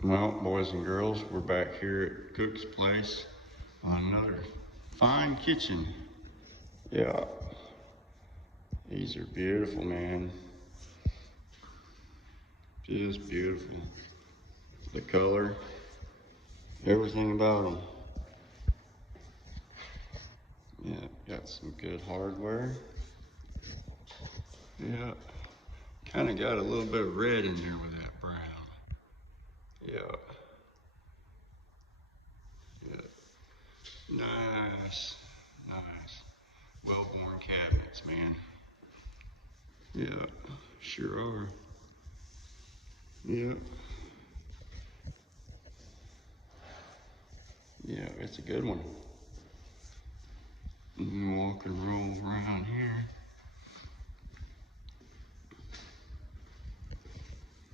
Well, boys and girls, we're back here at Cook's place on another fine kitchen. Yeah, these are beautiful, man. Just beautiful. The color, everything about them. Yeah, got some good hardware. Yeah, kind of got a little bit of red in there with that brown. Yeah. Yeah. Nice, nice. Wellborn cabinets, man. Yeah, sure are. Yeah. Yeah, it's a good one. Walk and roll around here.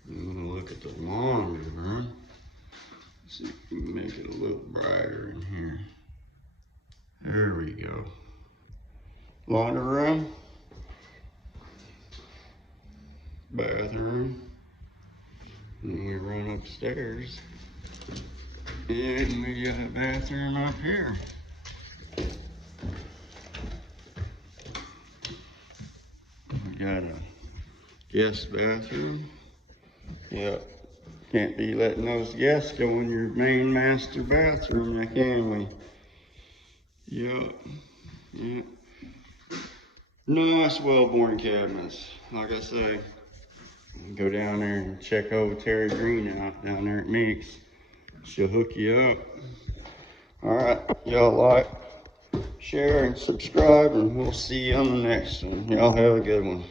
I'm gonna look at the laundry room. See if we can make it a little brighter in here. There we go. Laundry room. Bathroom. And we run upstairs. And we got a bathroom up here. We got a guest bathroom. Yep. Can't be letting those guests go in your main master bathroom, now can we? Yep. Yep. Nice wellborn cabinets. Like I say, go down there and check old Terry Green out down there at Meeks. She'll hook you up. All right, y'all like, share, and subscribe, and we'll see you on the next one. Y'all have a good one.